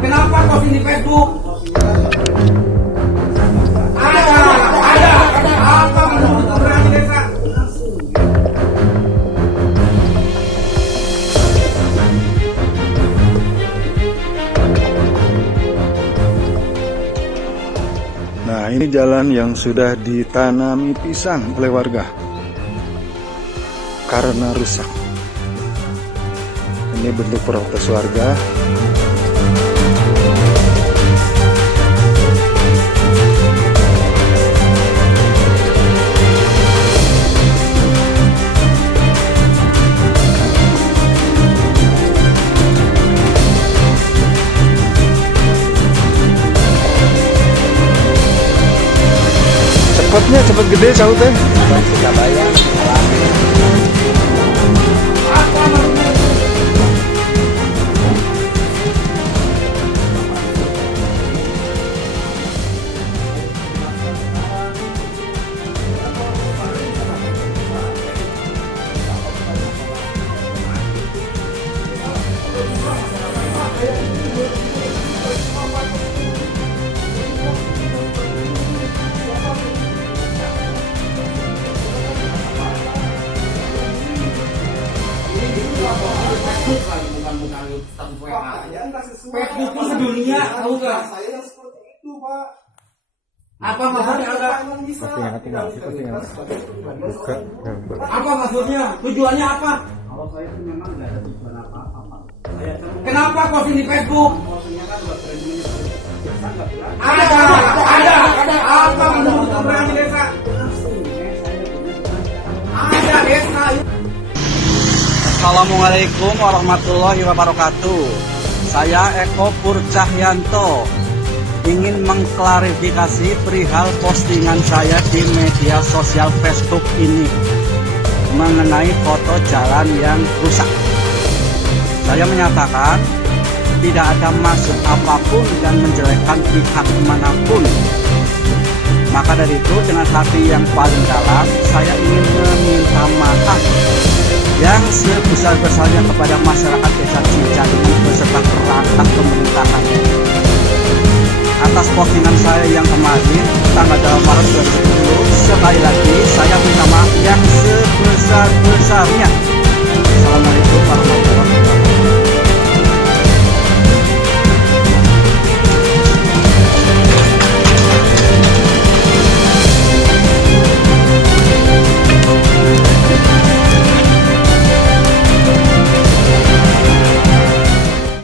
Kenapa post di Facebook? Ada. Apa menurut orang desa? Nah, ini jalan yang sudah ditanami pisang oleh warga karena rusak. Ini bentuk protes warga. Cepatnya cepet gede sautnya. Surabaya Facebook itu sedunia, tahu nggak? Saya seperti itu, Pak. Apa maksudnya? Apa maksudnya? Tujuannya apa? Kalau saya itu memang nggak ada tujuan apa-apa, Pak. Saya cuma Kenapa post di Facebook? maksudnya kan buat trending. Biasa nggak bilang. Ada. Apa menurut orang desa? Ada desa. Assalamualaikum warahmatullahi wabarakatuh. Saya Eko Purcahyanto ingin mengklarifikasi perihal postingan saya di media sosial Facebook ini mengenai foto jalan yang rusak. Saya menyatakan tidak ada maksud apapun dan menjelekkan pihak manapun. Maka dari itu, dengan hati yang paling dalam, saya ingin meminta maaf yang sebesar-besarnya kepada masyarakat Desa Cijan